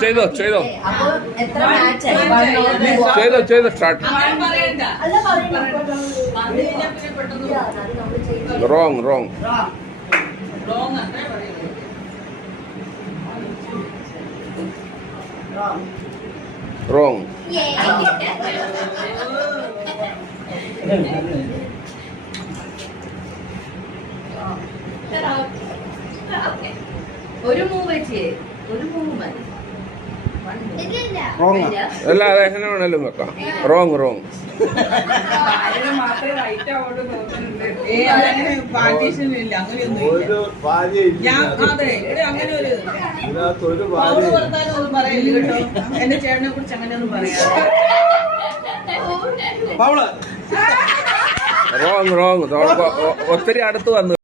ചെയ്തോ ചെയ്തോ ചെയ്തോ ചെയ്തോ സ്റ്റാർട്ട്. Wrong wrong wrong. ഒരു മൂവ് വെച്ച് ഒരു മൂവ് മതി. അല്ല അത് എങ്ങനെ വേണേലും വെക്കാം. Wrong wrong. എന്റെ ചേട്ടനെ കുറിച്ച് അങ്ങനെയൊന്നും പറയാം. Wrong wrong. ഒത്തിരി അടുത്ത് വന്നു.